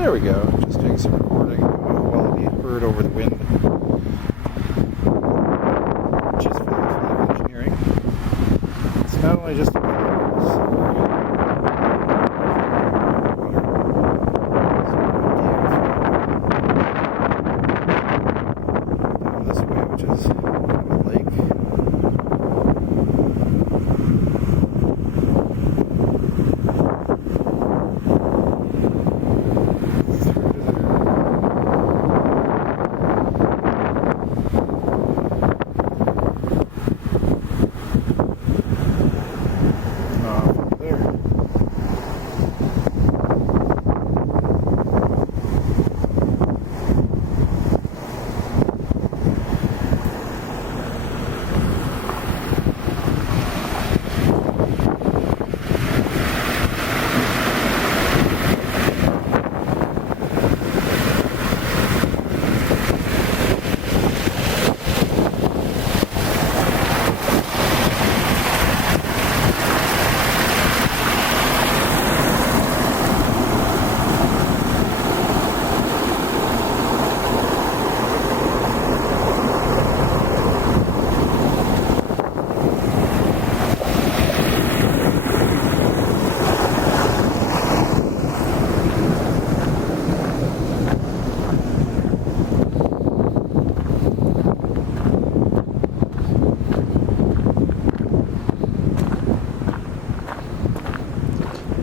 There we go. Just doing some recording of a wallaby bird over the wind, which is for engineering. It's not only just the down this way, which is a lake.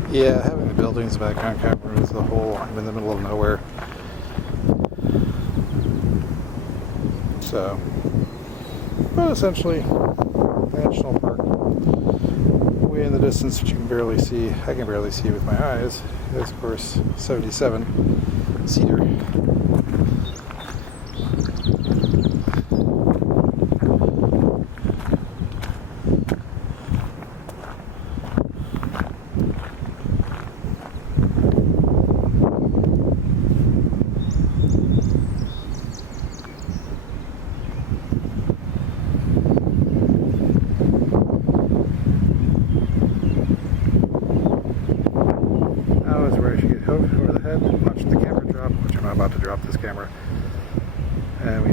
Yeah, having the buildings in the background kind of ruins the whole, I'm in the middle of nowhere. So, but essentially, national park. Way in the distance, which you can barely see, I can barely see with my eyes, is of course 77 Cedar. Over the head, watch the camera drop, which I'm about to drop this camera, and we